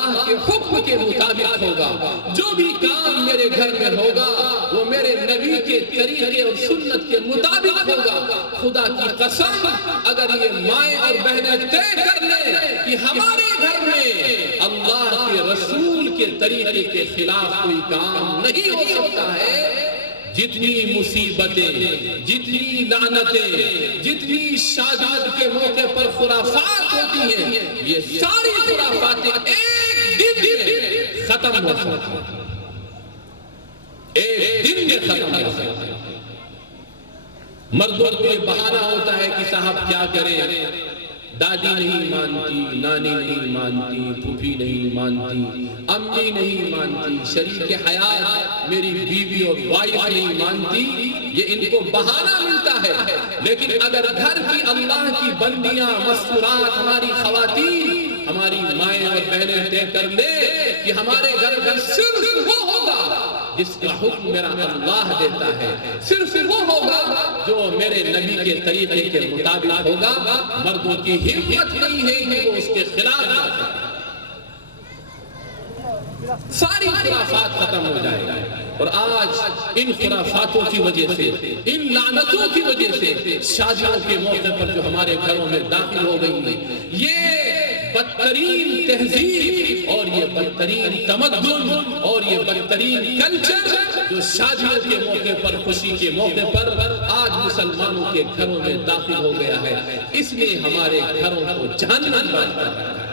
اللہ کے حکم کے مطابق ہوگا، جو بھی کام میرے گھر میں ہوگا وہ میرے نبی کے طریقے اور سنت کے مطابق ہوگا۔ خدا کی قسم اگر یہ مائیں اور بہنیں طے کر لیں کہ ہمارے گھر میں اللہ کے رسول کے طریقے کے خلاف کوئی کام نہیں ہو سکتا ہے، جتنی مصیبتیں، جتنی لعنتیں، جتنی شادیوں کے موقع پر خرافات ہوتی ہیں، یہ ساری خرافاتیں ایک دن میں ختم ہو سکتی ہیں، ایک دن میں ختم ہو سکتی ہیں۔ مردوں کو یہ بہانہ ہوتا ہے کہ صاحب کیا کریں، دادی نہیں مانتی، نانی نہیں مانتی، پھوپھی نہیں مانتی، امی نہیں مانتی، شریک حیات میری بیوی اور وائف نہیں مانتی، یہ ان کو بہانہ ملتا ہے۔ لیکن اگر گھر کی اللہ کی بندیاں، مستورات، ہماری خواتین، ہماری مائیں اور بہنیں طے کر لے کہ ہمارے گھر میں صرف وہ ہوگا جس کا حکم میرا اللہ دیتا ہے، صرف وہ ہوگا جو میرے نبی کے طریقے کے مطابق ہوگا، مردوں کی ہمت نہیں ہے کہ وہ اس کے خلاف نہ کریں۔ ساری خرافات ختم ہو جائے گا۔ اور آج ان خرافاتوں کی وجہ سے، ان لعنتوں کی وجہ سے شادیوں کے موقع پر جو ہمارے گھروں میں داخل ہو گئی ہیں، یہ بدترین تہذیب اور یہ بدترین تمدن اور یہ بدترین کلچر جو شادیوں کے موقع پر، خوشی کے موقع پر آج مسلمانوں کے گھروں میں داخل ہو گیا ہے، اس لیے ہمارے گھروں کو جہنم بنا ہے۔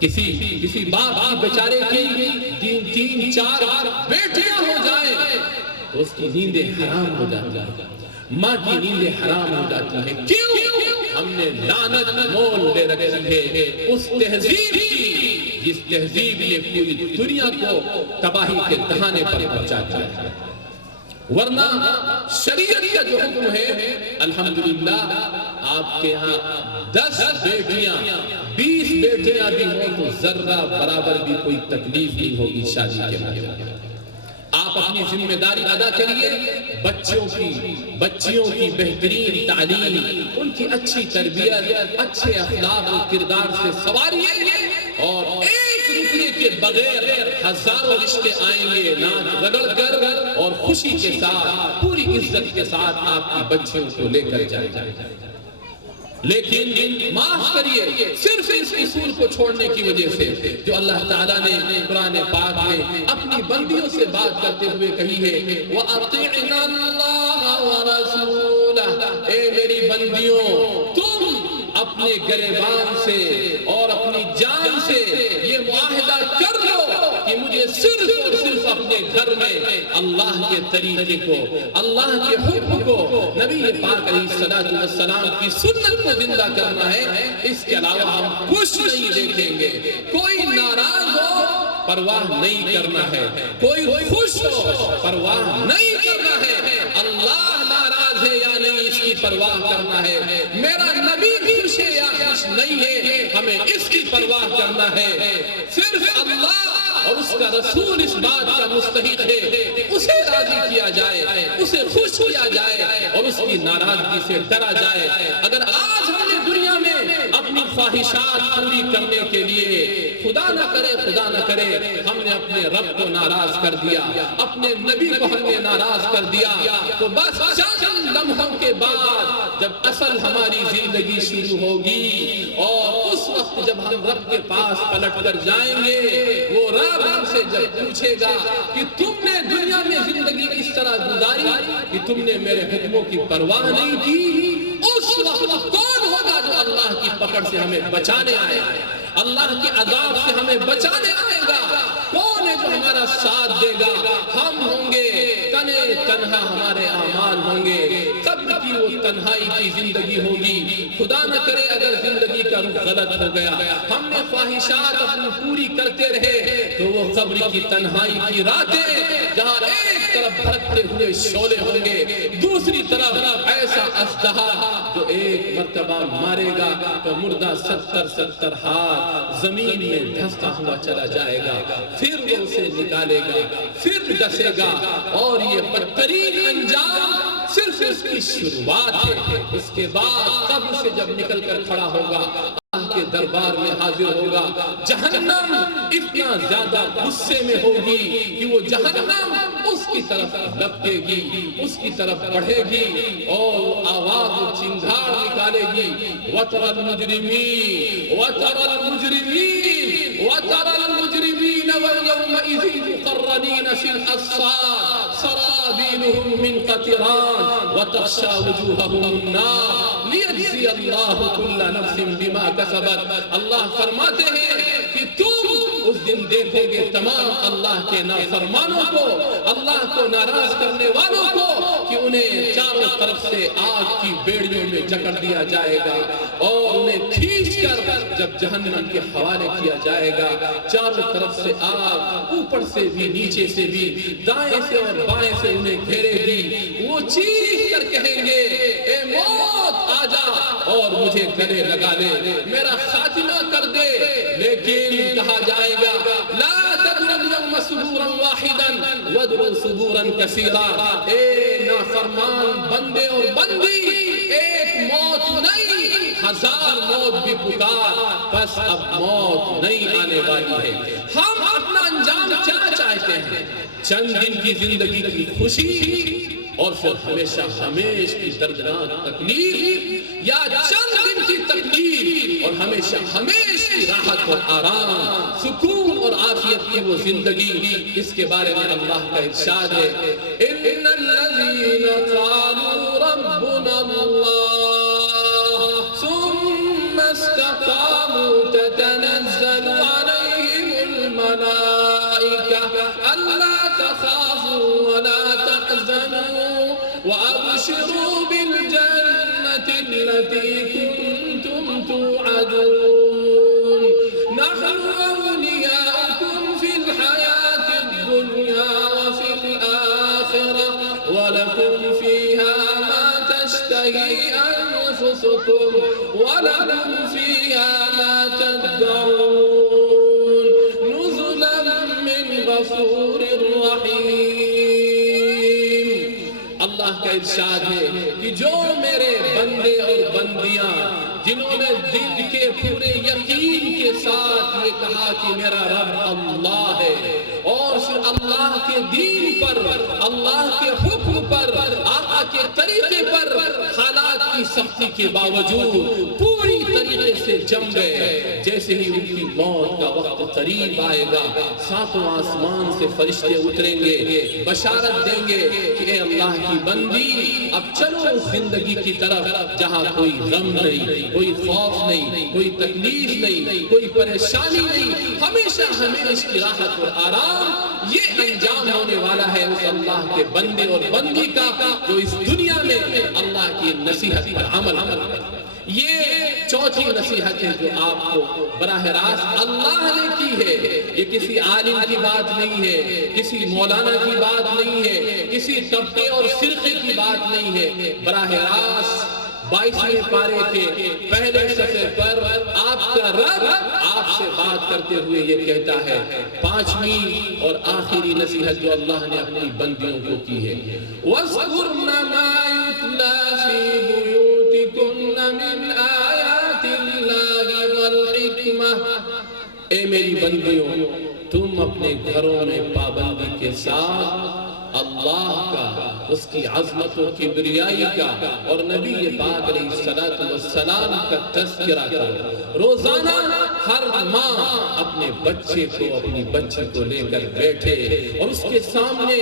کسی باپ کی بیچارے کی تین چار بیٹیاں ہو جائیں تو اس کی نیندیں حرام ہو جاتی ہیں، ماں کی نیندیں حرام ہو جاتی ہیں۔ کیوں؟ ہم نے لعنت مول لے رکھی ہے اس تہذیب کی جس تہذیب نے پوری دنیا کو تباہی کے دہانے پر پہنچا دیا ہے۔ ورنہ شریعت کا جو حکم ہے، الحمدللہ آپ کے ہاں 10 بیٹیاں 20 بیٹیاں بھی ہوں تو ذرہ برابر بھی کوئی تکلیف نہیں ہوگی شادی کے موقع پر۔ آپ اپنی ذمہ داری ادا کریے، بچیوں کی بہترین تعلیم، ان کی اچھی تربیت، اچھے اخلاق و کردار سے سواریے، اور ایک روپے کے بغیر ہزاروں رشتے آئیں گے ناچ رگڑ کر اور خوشی کے ساتھ، پوری عزت کے ساتھ آپ کی بچیوں کو لے کر جائیں۔ لیکن معاف کریے، صرف اس اصول کو چھوڑنے کی وجہ سے جو اللہ تعالیٰ نے قرآن پاک میں اپنی بندیوں سے بات کرتے ہوئے کہی ہے، وَأَطِعْنَا اللَّهَ وَرَسُولَهُ، اے میری بندیوں تم اپنے گریبان سے اور اپنی جان سے یہ معاہدہ کر لو کہ مجھے صرف اور صرف اپنے گھر میں اللہ کے طریقے کو، اللہ کے حکم کو، نبی پاک علیہ السلام کی سنت کو زندہ کرنا ہے۔ اس کے علاوہ ہم کچھ نہیں دیکھیں گے۔ کوئی ناراض ہو پرواہ نہیں کرنا ہے، کوئی خوش ہو پرواہ نہیں کرنا ہے، اللہ ناراض ہے یا نہیں اس کی پرواہ کرنا ہے، میرا نبی خوش ہے یا خوش نہیں ہے ہمیں اس کی پرواہ کرنا ہے۔ صرف اللہ اور اس کا رسول اس بات کا مستحق ہے، اسے راضی کیا جائے، اسے خوش کیا جائے اور اس کی ناراضگی سے ڈرا جائے۔ اگر آج ہم نے دنیا میں اپنی خواہشات پوری کرنے کے لیے خدا نہ کرے ہم نے اپنے رب کو ناراض کر دیا، اپنے نبی کو ہم نے ناراض کر دیا، تو بس چند لمحوں کے بعد جب اصل ہماری زندگی شروع ہوگی اور اس وقت جب ہم رب کے پاس پلٹ کر جائیں گے، وہ رب ہم سے جب پوچھے گا کہ تم نے دنیا میں زندگی اس طرح گزاری کہ تم نے میرے حکموں کی پرواہ نہیں کی، اس وقت کون ہوگا جو اللہ کی پکڑ سے ہمیں بچانے آئے گا، اللہ کے عذاب سے ہمیں بچانے آئے گا؟ کون ہے جو ہمارا ساتھ دے گا؟ ہم ہوں گے تنے تنہا، ہمارے اعمال ہوں گے، قبر کی وہ تنہائی کی زندگی ہوگی۔ خدا نہ کرے اگر زندگی کا رخ غلط ہو گیا، ہم نے خواہشات اپنی پوری کرتے رہے تو وہ قبر کی تنہائی کی راتیں جہاں ایک طرف بھڑکتے ہوئے شعلے ہوں گے، دوسری طرف ایسا اژدہا جو ایک مرتبہ مارے گا تو مردہ 70 ہاتھ زمین میں دھستا ہوا چلا جائے گا، پھر وہ اسے نکالے گا، پھر ڈسے گا، اور یہ بدترین انجام صرف اس کی شروعات ہے۔ اس کے بعد قبر سے جب نکل کر کھڑا ہوگا، اللہ کے دربار میں حاضر ہوگا، جہنم اتنا زیادہ غصے میں ہوگی کہ وہ جہنم اس کی طرف لپکے گی، اس کی طرف بڑھے گی اور آواز چنگھاڑ نکالے گی، وَتَرَى الْمُجْرِمِينَ وَتَرَى الْمُجْرِمِينَ وَتَرَى الْمُجْرِمِينَ وَيَوْمَئِذٍ مُقَرَّنِينَ فِي الْأَصْفَادِ سَرَابِيلُهُم مِّن قَطِرَانٍ وَتَغْشَى وُجُوهَهُمُ النَّارُ لِيَجْزِيَ اللَّهُ كُلَّ نَفْسٍ بِمَا كَسَبَتْ۔ اللہ فرماتے ہیں کہ تم اس دن دیکھو گے تمام اللہ کے نافرمانوں کو، اللہ کو ناراض کرنے والوں کو، کہ انہیں چاروں طرف سے آگ کی بیڑیوں میں جکڑ دیا جائے گا اور انہیں کھینچ کر جب جہنم کے حوالے کیا جائے گا، چاروں طرف سے آگ، اوپر سے بھی نیچے سے بھی، دائیں سے اور بائیں سے انہیں گھیرے گی۔ وہ چیخ کر کہیں گے اے موت آ جا اور مجھے گلے لگا لے، میرا خاتمہ کر دے، لیکن کہا جائے گا لا تدعوا اليوم ثبورا واحدا وادعوا ثبورا كثيرا۔ اے نافرمان بندے اور بندی، ایک موت نہیں، ہزار موت بھی پکار، بس اب موت نہیں آنے والی ہے۔ ہم اپنا انجام کیا چاہتے ہیں؟ چند دن کی زندگی کی خوشی اور پھر ہمیشہ ہمیشہ کی دردناک تکلیف، یا چند دن کی تکلیف اور ہمیشہ ہمیشہ کی راحت اور آرام، سکون اور عافیت کی وہ زندگی؟ اس کے بارے میں اللہ کا ارشاد ہے ان الذین قالوا ربنا اللہ ثم استقاموا تتنزل علیہم الملائکہ الا تخافوا ولا تحزنوا وابشروا بالجنة التي كنتم توعدون نحن أولياؤكم في الحياة الدنيا وفي الآخرة ولكم فيها ما تشتهي أنفسكم ولكم فيها ما تدعون نزلا من غفور رحيم۔ اللہ کا ارشاد ہے کہ جو میرے بندے اور بندیاں جنہوں نے دل کے پورے یقین کے ساتھ یہ کہا کہ میرا رب اللہ ہے، اور پھر اللہ کے دین پر، اللہ کے حکم پر، آقا کے طریقے پر حالات کی سختی کے باوجود پوری طریقے سے جم گئے، جیسے ہی ان کی موت کا وقت قریب آئے گا، ساتوں آسمان سے فرشتے اتریں گے، بشارت دیں گے کہ اے اللہ کی بندی اب چلو اس زندگی کی طرف جہاں کوئی غم نہیں، کوئی خوف نہیں، کوئی تکلیف نہیں، کوئی پریشانی نہیں، ہمیشہ ہمیشہ کی راحت اور آرام۔ یہ انجام ہونے والا ہے اس اللہ کے بندے اور بندی کا جو اس دنیا میں اللہ کی نصیحت پر عمل کرے۔ یہ چوتھی نصیحت ہے جو آپ کو براہ راست اللہ نے کی ہے، یہ کسی عالم کی بات نہیں ہے، کسی مولانا کی بات نہیں ہے، کسی طبقے اور فرقے کی بات نہیں ہے، براہ راست 22ویں پارے کے پہلے صفحے پر آپ کا رب آپ سے بات کرتے ہوئے یہ کہتا ہے، پانچویں اور آخری نصیحت جو اللہ نے اپنی بندیوں کو کی ہے، وَاذْكُرْنَ مَا يُتْلَى فِي بُيُوتِكُنَّ مِنْ آيَاتِ اللَّهِ وَالْحِكْمَةِ۔ اے میری بندیوں، تم اپنے گھروں میں پابندی کے ساتھ اللہ کا، اس کی عظمت و کبریائی کا اور نبی پاک علیہ السلام کا تذکرہ کرو۔ روزانہ ہر ماں اپنے بچے کو، اپنی بچی کو لے کر بیٹھے اور اس کے سامنے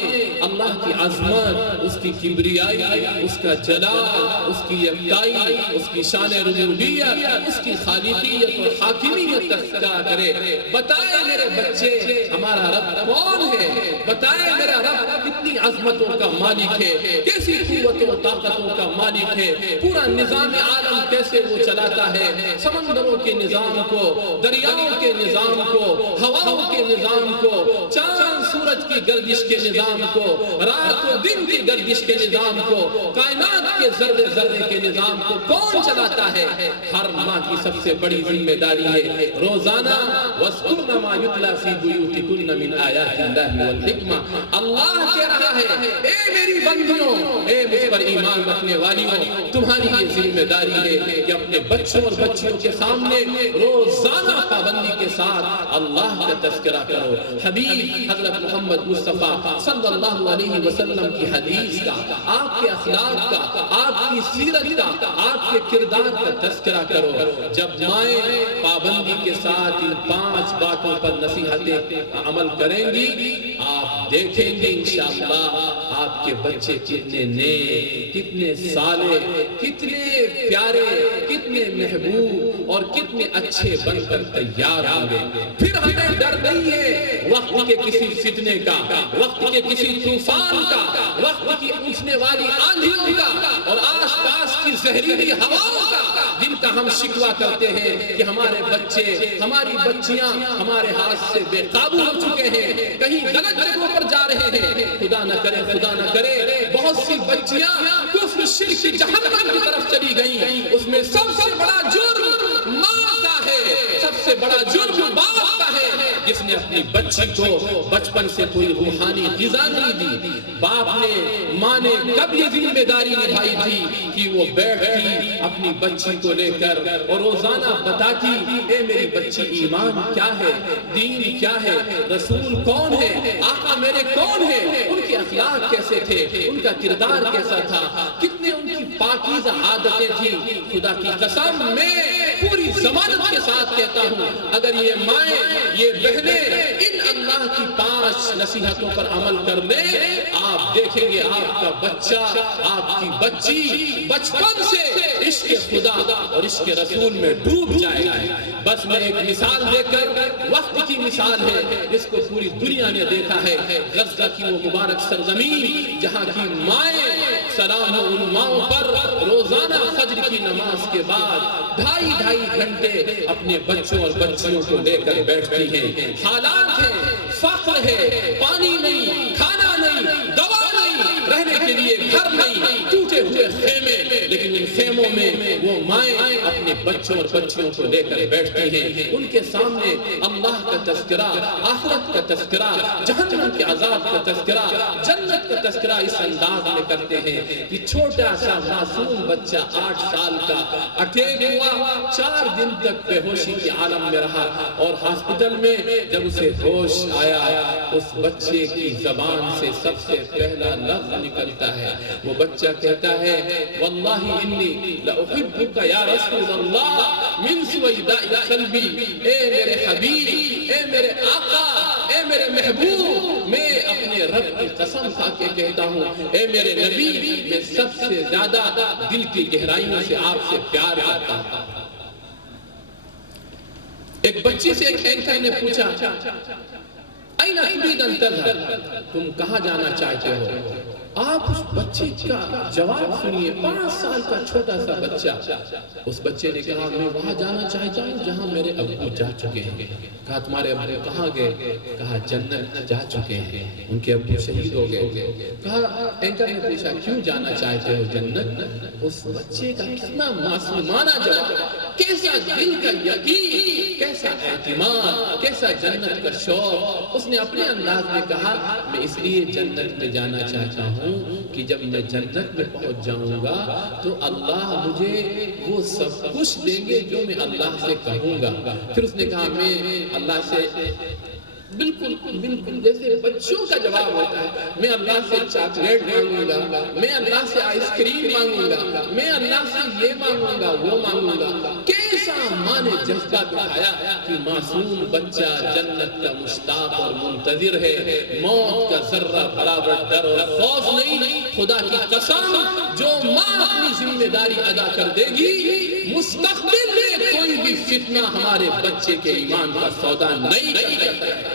اللہ کی عظمت، اس کی کبریائی، اس کا جلال، اس کی یکتائی، اس کی شان ربوبیت، اس کی خالقیت اور حاکمیت تذکرہ کرے۔ بتائے میرے بچے ہمارا رب کون ہے، بتائے میرا رب کتنی عظمتوں کا مالک ہے، کیسی قوتوں و طاقتوں کا مالک ہے، پورا نظام عالم کیسے وہ چلاتا ہے، سمندروں کے نظام کو، دریاؤں کے نظام کو، ہواؤں کے نظام کو، چاند سورج کی گردش کے نظام کو، رات و دن کی گردش کے نظام کو، کائنات کے ذرے ذرے کے نظام کو کون چلاتا ہے؟ ہر ماں کی سب سے بڑی ذمہ داری ہے روزانہ وَاذْكُرْنَ مَا يُتْلَى فِي بُيُوتِكُنَّ مِنْ آيَاتِ اللَّهِ وَالْحِكْمَةِ۔ اللہ کہہ رہا ہے اے میری بندیوں، اے مجھ پر ایمان رکھنے والیوں، تمہاری یہ ذمہ داری ہے کہ اپنے بچوں اور بچیوں کے سامنے روزانہ پابندی کے ساتھ اللہ کا تذکرہ کرو۔ حبیب حضرت محمد مصطفیٰ صلی اللہ علیہ وسلم کی حدیث کا، آپ کے اخلاق کا، آپ کی سیرت کا، آپ کے کردار کا تذکرہ کرو۔ جب مائیں پابندی کے ساتھ ان 5 باتوں پر نصیحتیں عمل کریں گی، آپ دیکھیں گے انشاءاللہ آپ کے بچے کتنے نیک، کتنے صالح، کتنے پیارے، کتنے محبوب اور کتنے اچھے بن کر تیار ہوں گے۔ پھر ہمیں ڈر نہیں ہے وقت کے کسی فتنے کا، وقت کے کسی طوفان کا، وقت کی اٹھنے والی آندھیوں کا اور آس پاس کی زہریلی ہواؤں کا، جن کا ہم شکوہ کرتے ہیں کہ ہمارے بچے، ہماری بچیاں ہمارے ہاتھ سے بے قابو ہو چکے ہیں، کہیں غلط جگہوں پر جا رہے ہیں۔ خدا نہ کرے، خدا نہ کرے بہت سی بچیاں کفر شرک جہنم کی طرف چلی گئیں۔ اس میں سب سے بڑا جرم ماں کا ہے، سب سے بڑا جرم باپ کا ہے، جس نے اپنی بچی کو بچپن سے کوئی روحانی غذا نہیں دی۔ باپ نے، ماں نے کب یہ ذمہ داری نبھائی تھی کہ وہ بیٹھتی اپنی بچی کو لے کر اور روزانہ بتاتی اے میری بچی ایمان کیا ہے، دین کیا ہے، رسول کون ہے، آقا میرے کون ہے، ان کے اخلاق کیسے تھے، ان کا کردار کیسا تھا، کتنے ان کی پاکیزہ عادتیں تھیں۔ خدا کی قسم میں پوری ضمانت کے ساتھ کہتا ہوں، اگر یہ مائیں، یہ بہنیں ان اللہ کی 5 نصیحتوں پر عمل کر لیں، آپ دیکھیں گے آپ کا بچہ، آپ کی بچی بچپن سے عشق خدا اور عشق رسول میں ڈوب جائے گی۔ بس میں ایک مثال دے کر، وقت کی مثال ہے جس کو پوری دنیا نے دیکھا ہے، غزہ کی وہ مبارک سرزمین جہاں کی مائیں سلام ہو ان ماؤں پر روزانہ فجر کی نماز کے بعد 2.5 گھنٹے اپنے بچوں اور بچیوں کو لے کر بیٹھتی ہیں۔ حالات ہیں، فقر ہے، پانی نہیں، کھانا نہیں، دوا نہیں، رہنے کے لیے گھر نہیں، ٹوٹے ہوئے خیمے، لیکن ان خیموں میں وہ مائیں اپنے بچوں اور بچیوں کو لے کر بیٹھتی ہیں۔ ان کے سامنے اللہ کا تذکرہ، آخرت کا تذکرہ، جہنم کے عذاب کا تذکرہ، جنت کا تذکرہ اس انداز میں کرتے ہیں کہ چھوٹا سا معصوم بچہ 8 سال کا اٹیک ہوا، 4 دن تک بے ہوشی کے عالم میں رہا اور ہاسپٹل میں جب اسے ہوش آیا، اس بچے کی زبان سے سب سے پہلا لفظ نکلتا ہے، وہ بچہ کہتا ہے واللہ انی لأحبک یا رسول اللہ من سویداء قلبی، اے میرے حبیب، اے میرے آقا، اے میرے محبوب، میں اپنے رب کی قسم کھا کے کہتا ہوں اے میرے نبی، میں سب سے زیادہ دل کی گہرائیوں سے آپ سے پیار کرتا ہوں۔ ایک بچی سے ایک اینکر نے پوچھا اینا تريد ان تذهب، تم کہاں جانا چاہتے ہو؟ آپ اس بچے کا جواب سنیے، 5 سال کا چھوٹا سا بچہ۔ اس بچے نے کہا میں وہاں جانا چاہتا ہوں جہاں میرے ابو جا چکے ہیں۔ کہا تمہارے ابو کہاں گئے؟ کہا جنت جا چکے ہیں، ان کے ابو شہید ہو گئے۔ کہا اینکر نے پوچھا کیوں جانا چاہتے ہو جنت؟ اس بچے کا کتنا معصومانہ جواب، کیسا دل کا یقین، کیسا اعتماد، کیسا جنت کا شوق۔ اس نے اپنے انداز میں کہا میں اس لیے جنت میں جانا چاہتا ہوں کہ جب میں جنت میں پہنچ جاؤں گا تو اللہ مجھے وہ سب کچھ دیں گے جو میں اللہ سے کہوں گا۔ پھر اس نے کہا میں اللہ سے بالکل جیسے بچوں کا جواب ہوتا ہے، میں اللہ سے چاکلیٹ مانگوں گا، میں اللہ سے آئس کریم مانگوں گا، میں اللہ سے یہ مانگوں گا، وہ مانگوں گا۔ کیسا ماں نے جذبہ دکھایا کہ معصوم بچہ جنت کا مشتاق اور منتظر ہے، موت کا ذرہ برابر ڈر اور خوف نہیں۔ خدا کی قسم جو ماں اپنی ذمہ داری ادا کر دے گی، مستقبل میں کوئی بھی فتنہ ہمارے بچے کے ایمان کا سودا نہیں کر سکتا۔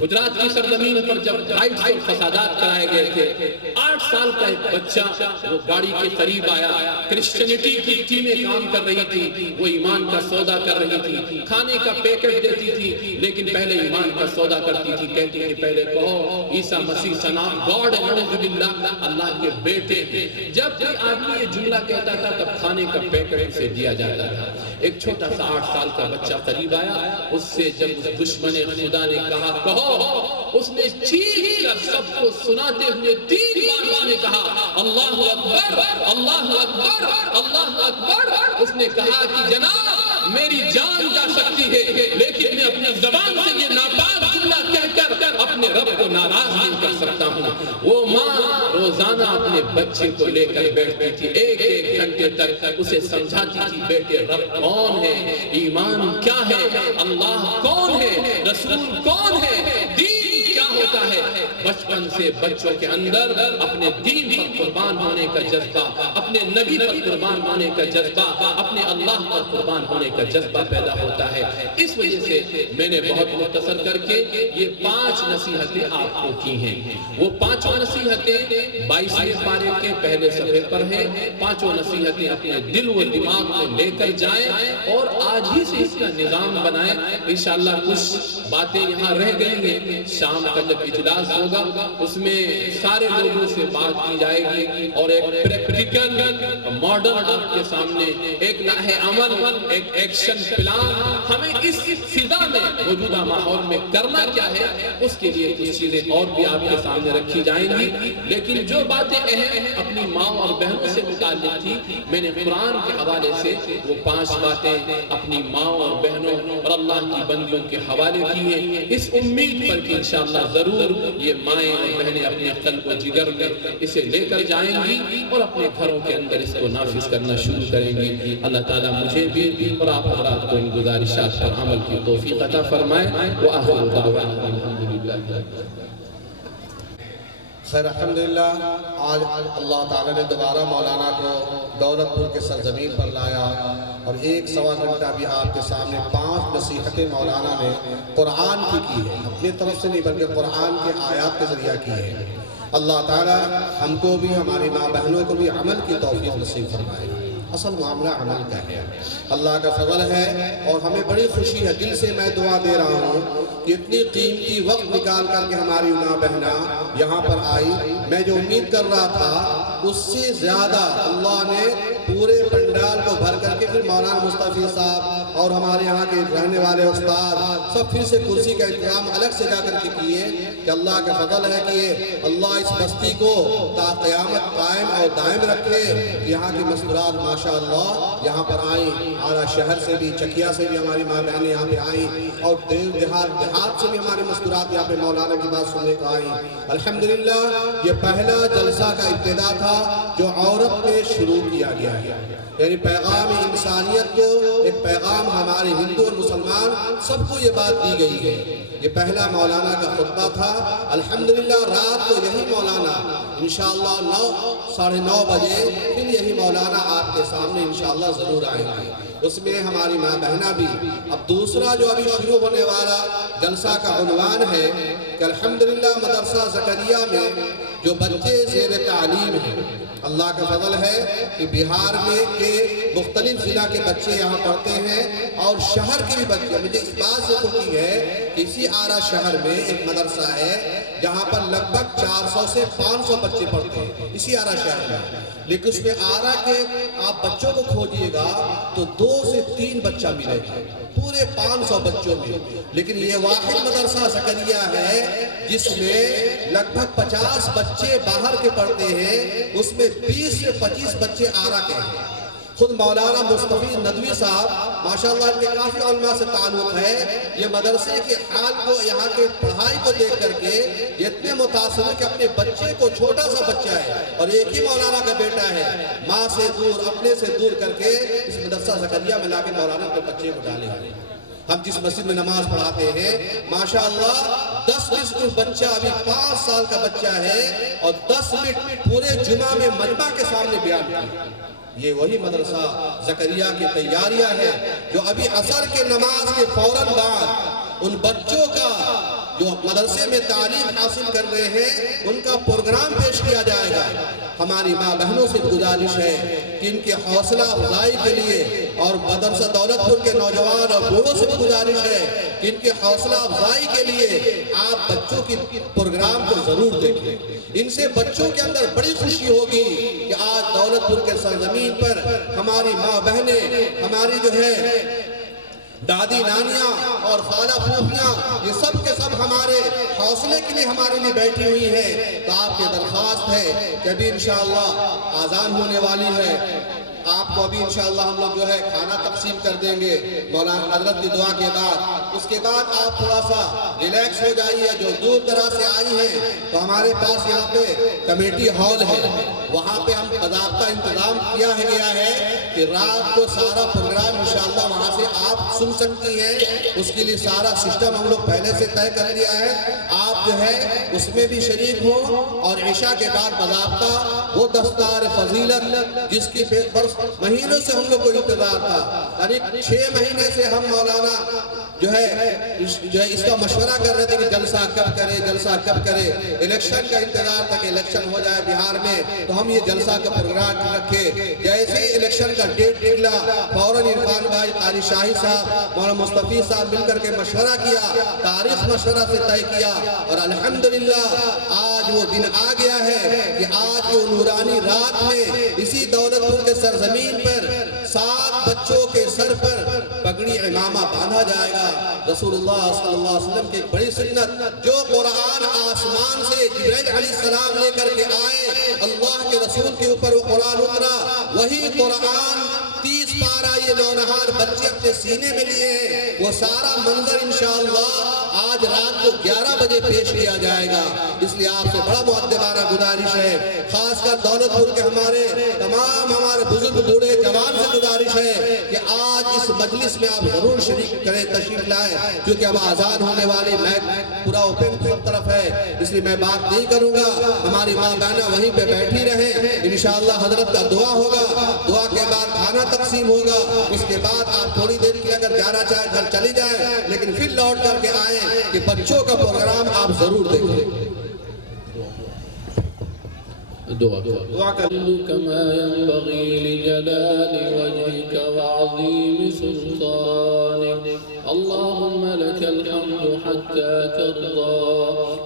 گجرات کی سرزمین پر جب رائٹس اور فسادات کرائے گئے تھے، 8 سال کا ایک بچہ وہ گاڑی کے قریب آیا، کرسچینٹی کی ٹیمیں کام کر رہی تھی، وہ ایمان کا سودا کر رہی تھی، کھانے کا پیکٹ دیتی تھی، لیکن پہلے ایمان کا سودا کرتی تھی، کہتی کہ پہلے کہو عیسیٰ مسیح سنام گاڈ ہے، نعوذ باللہ اللہ کے بیٹے ہیں۔ جب کوئی آدمی یہ جملہ کہتا تھا تب کھانے کا پیکٹ اسے دیا جاتا تھا۔ ایک چھوٹا سا 8 سال کا بچہ قریب آیا، اس سے جب اس دشمن خدا نے کہا کہو، اس نے چیخ کر سب کو سناتے ہوئے 3 بار اس نے کہا اللہ اکبر اللہ اکبر اللہ اکبر۔ اس نے کہا کہ جناب میری جان جا سکتی ہے لیکن میں اپنی زبان سے یہ ناپاک جملہ کہہ کر اپنے رب کو ناراض نہیں کر سکتا ہوں۔ وہ ماں روزانہ اپنے بچے کو لے کر بیٹھتی تھی، ایک ایک گھنٹے تک اسے سمجھاتی تھی بیٹے رب کون ہے، ایمان کیا ہے، اللہ کون ہے، رسول کون ہے، دین کیا ہوتا ہے۔ بچپن سے بچوں کے اندر اپنے دین پر قربان ہونے کا جذبہ، اپنے نبی پر قربان ہونے کا جذبہ، اپنے اللہ پر قربان ہونے کا جذبہ پیدا ہوتا ہے۔ اس وجہ سے میں نے بہت مختصر کر کے یہ 5 نصیحتیں آپ کو کی ہیں۔ وہ 5 نصیحتیں 22ویں پارے کے پہلے صفحے پر ہیں۔ 5 نصیحتیں اپنے دل و دماغ میں لے کر جائیں اور آج ہی سے اس کا نظام بنائیں۔ انشاءاللہ کچھ باتیں یہاں رہ گئی ہیں، شام کا جب اجلاس ہوگا اس میں سارے لوگوں سے بات کی جائے گی اور ایک پریکٹیکل ماڈل آپ کے سامنے، ایک راہ عمل، ایک ایکشن پلان ہمیں اس فضا میں موجودہ ماحول میں کرنا کیا ہے، اس کے لیے کچھ چیزیں اور بھی آپ کے سامنے رکھی جائیں گی۔ لیکن جو باتیں اہم اپنی ماں اور بہنوں سے متعلق تھی، میں نے قرآن کے حوالے سے وہ 5 باتیں اپنی ماں اور بہنوں اور اللہ کی بندیوں کے حوالے کی ہیں، اس امید پر کہ انشاءاللہ ضرور یہ مائیں اور بہنیں اپنے قلب و جگر میں اسے لے کر جائیں گی اور اپنے گھروں کے اندر اس کو نافذ کرنا شروع کریں گی۔ اللہ تعالیٰ مجھے بھی اور آپ حضرات کو ان گزارشات پر عمل کی توفیق عطا فرمائے۔ وآخر دعوانا الحمدللہ۔ خیر الحمدللہ، آج اللہ تعالیٰ نے دوبارہ مولانا کو دولت پور کے سرزمین پر لایا اور 1-1.25 گھنٹہ بھی آپ کے سامنے 5 نصیحتیں مولانا نے قرآن کی ہے، اپنی طرف سے نہیں بلکہ قرآن کے آیات کے ذریعہ کی ہے۔ اللہ تعالیٰ ہم کو بھی ہماری ماں بہنوں کو بھی عمل کی توفیق نصیب فرمائے۔ اصل معاملہ عمل کا ہے، اللہ کا فضل ہے اور ہمیں بڑی خوشی ہے، دل سے میں دعا دے رہا ہوں کہ اتنی قیمتی وقت نکال کر کے ہماری ماں بہنہ یہاں پر آئی۔ میں جو امید کر رہا تھا اس سے زیادہ اللہ نے پورے پنڈال کو بھر کر کے، پھر مولانا مصطفی صاحب اور ہمارے یہاں کے رہنے والے استاد سب پھر سے کرسی کا انتظام الگ سے جا کر کے کیے کہ اللہ کا فضل ہے کہ اللہ اس بستی کو تا قیامت قائم اور دائم رکھے۔ یہاں کی مسکرات ماشاءاللہ یہاں پر آئیں، آرا شہر سے بھی، چکیا سے بھی ہماری ماں بہنیں یہاں پہ آئیں اور دیہات سے بھی ہماری مسکرات یہاں پہ مولانا کی بات سننے کو آئیں۔ الحمدللہ یہ پہلا جلسہ کا ابتدا تھا جو عورت میں شروع کیا گیا ہے، یعنی پیغام انسانیت کو، ایک پیغام ہمارے ہندو اور مسلمان سب کو یہ بات دی گئی ہے۔ یہ پہلا مولانا کا خطبہ تھا۔ الحمدللہ رات کو یہی مولانا انشاءاللہ 9:30 بجے پھر یہی مولانا آپ کے سامنے انشاءاللہ ضرور آئیں گے، اس میں ہماری ماں بہنہ بھی۔ اب دوسرا جو ابھی شروع ہونے والا جلسہ کا عنوان ہے کہ الحمدللہ مدرسہ زکریا میں جو بچے زیر تعلیم ہیں، اللہ کا فضل ہے کہ بہار میں کے مختلف ضلع کے بچے یہاں پڑھتے ہیں اور شہر کے بھی بچے۔ مجھے اس بات سے خوشی ہے کہ اسی آرا شہر میں ایک مدرسہ ہے جہاں پر لگ بھگ 400 سے 500 بچے پڑھتے ہیں اسی آرا شہر میں، لیکن اس میں آرا کے آپ بچوں کو کھوجئے گا تو 2 سے 3 بچہ ملے گا پورے 500 بچوں میں۔ لیکن یہ واحد مدرسہ زکریا ہے جس میں لگ بھگ 50 بچے باہر کے پڑھتے ہیں، اس میں 20 سے 25 بچے آرا کے ہیں۔ خود مولانا مصطفی ندوی صاحب ماشاءاللہ ان کے کافی علماء سے تعلق ہے، یہ مدرسے کے حال کو، یہاں کے پڑھائی کو دیکھ کر کے یہ اتنے متاثر ہے کہ اپنے بچے کو، چھوٹا سا بچہ ہے اور ایک ہی مولانا کا بیٹا ہے، ماں سے دور، اپنے سے دور کر کے اس مدرسہ زکریا میں لا کے مولانا کے بچے کو ڈالے ہیں۔ ہم جس مسجد میں نماز پڑھاتے ہیں ماشاءاللہ 10 منٹ بچہ، ابھی 5 سال کا بچہ ہے اور 10 منٹ پورے جمعہ میں مجمع کے سامنے بیان کیا۔ یہ وہی مدرسہ زکریا کی تیاریاں ہیں جو ابھی عصر کے نماز کے فوراً بعد ان بچوں کا جو مدرسے میں تعلیم حاصل کر رہے ہیں ان کا پروگرام پیش کیا جائے گا۔ ہماری ماں بہنوں سے گزارش ہے کہ ان کی حوصلہ افزائی کے لیے، اور مدرسہ دولت پور کے نوجوان اور بوڑھوں سے گزارش ہے کہ ان کی حوصلہ افزائی کے لیے آپ بچوں کی پروگرام کو ضرور دیکھیں۔ ان سے بچوں کے اندر بڑی خوشی ہوگی کہ آج دولت پور کے سرزمین پر ہماری ماں بہنیں، ہماری جو ہے دادی نانیاں اور خالہ پھوپھیاں، یہ سب کے سب ہمارے حوصلے کے لیے ہمارے لیے بیٹھی ہوئی ہیں۔ تو آپ کی درخواست ہے کہ ابھی انشاءاللہ آذان ہونے والی ہے، آپ کو ابھی انشاءاللہ ہم لوگ جو ہے کھانا تقسیم کر دیں گے مولانا حضرت کی دعا کے بعد۔ اس کے بعد آپ تھوڑا سا ریلیکس ہو جائیے۔ جو دور دراز سے آئی ہیں تو ہمارے پاس یہاں پہ کمیٹی ہال ہے، وہاں پہ ہم باضابطہ انتظام کیا گیا ہے کہ رات کو سارا پروگرام انشاءاللہ وہاں سے آپ سن سکتی ہیں۔ اس کے لیے سارا سسٹم ہم لوگ پہلے سے طے کر لیا ہے، آپ جو ہے اس میں بھی شریک ہو۔ اور عشاء کے بعد باضابطہ وہ دستار فضیلت جس کی مہینوں سے ہم لوگ کو انتظار تھا، یعنی 6 مہینے سے ہم مولانا جو ہے اس کا مشورہ کر رہے تھے کہ جلسہ کب کرے، جلسہ کب کرے۔ الیکشن کا انتظار تھا کہ الیکشن ہو جائے بہار میں تو ہم یہ جلسہ کا پروگرام رکھے۔ جیسے ہی الیکشن کا ڈیٹ نکلا فوراً عرفان بھائی، قاری شاہی صاحب، مولانا مصطفی صاحب مل کر کے مشورہ کیا، تاریخ مشورہ سے طے کیا، اور الحمدللہ آج وہ دن آ گیا ہے کہ آج وہ نورانی رات میں اسی دولت پور کے سرزمین پر 7 بچوں کے سر پر پگڑی امامہ باندھا جائے گا۔ رسول اللہ صلی اللہ علیہ وسلم کی ایک بڑی سنت، جو قرآن آسمان سے جبرائیل علیہ السلام لے کر کے آئے، اللہ کے رسول کے اوپر وہ قرآن اترا، وہی قرآن 30 پارہ یہ نونہار بچے اپنے سینے میں لیے ہیں۔ وہ سارا منظر انشاءاللہ آج رات کو 11 بجے پیش کیا جائے گا۔ اس لیے آپ سے بڑا مؤدبانہ گزارش ہے، خاص کر دولت پور کے ہمارے تمام ہمارے بزرگ بوڑھے جوان سے گزارش ہے کہ آج اس مجلس میں آپ ضرور شریک کریں، تشریف لائیں، کیونکہ اب آزاد ہونے والی میک پورا اوپن سب طرف ہے، اس لیے میں بات نہیں کروں گا۔ ہماری ماں بہنیں وہیں پہ بیٹھی رہیں، انشاءاللہ حضرت کا دعا ہوگا، دعا کے بعد کھانا تقسیم ہوگا۔ اس کے بعد آپ تھوڑی دیر کے لیے اگر جانا چاہیں گھر چلی جائیں، لیکن پھر لوٹ کر کے آئیں کہ بچوں کا پروگرام آپ ضرور دیکھیں۔ دعا كما ينبغي لجلال وجهك وعظيم سلطانك، اللهم لك الحمد حتى ترضى،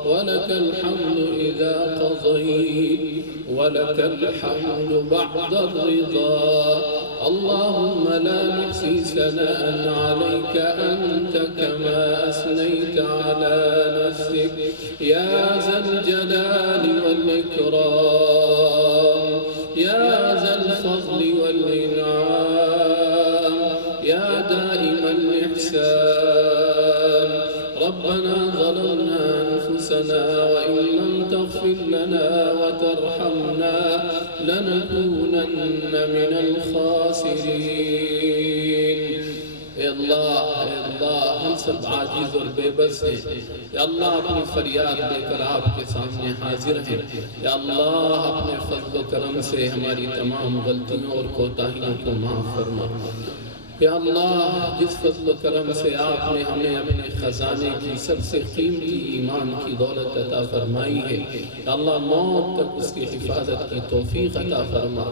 ولك الحمد إذا قضيت، ولك الحمد بعد الرضا، اللهم لا نحصي ثناء عليك أنت كما أثنيت على نفسك، يا ذا الجلال والإكرام، يا ذا الفضل والإنعام، يا دائم الإحسان، ربنا ظلمنا أنفسنا وإن لم تغفر لنا وترحمنا لنكونن من الخاسرين۔ اے اللہ ہم سب عاجز اور بے بس ہیں، یا اللہ اپنی فریاد لے کر آپ کے سامنے حاضر ہیں، یا اللہ اپنے فضل و کرم سے ہماری تمام غلطیوں اور کوتاہیوں کو معاف فرما۔ یا اللہ جس فضل و کرم سے آپ نے ہمیں اپنے خزانے کی سب سے قیمتی ایمان کی دولت عطا فرمائی ہے، یا اللہ موت تک اس کی حفاظت کی توفیق عطا فرما۔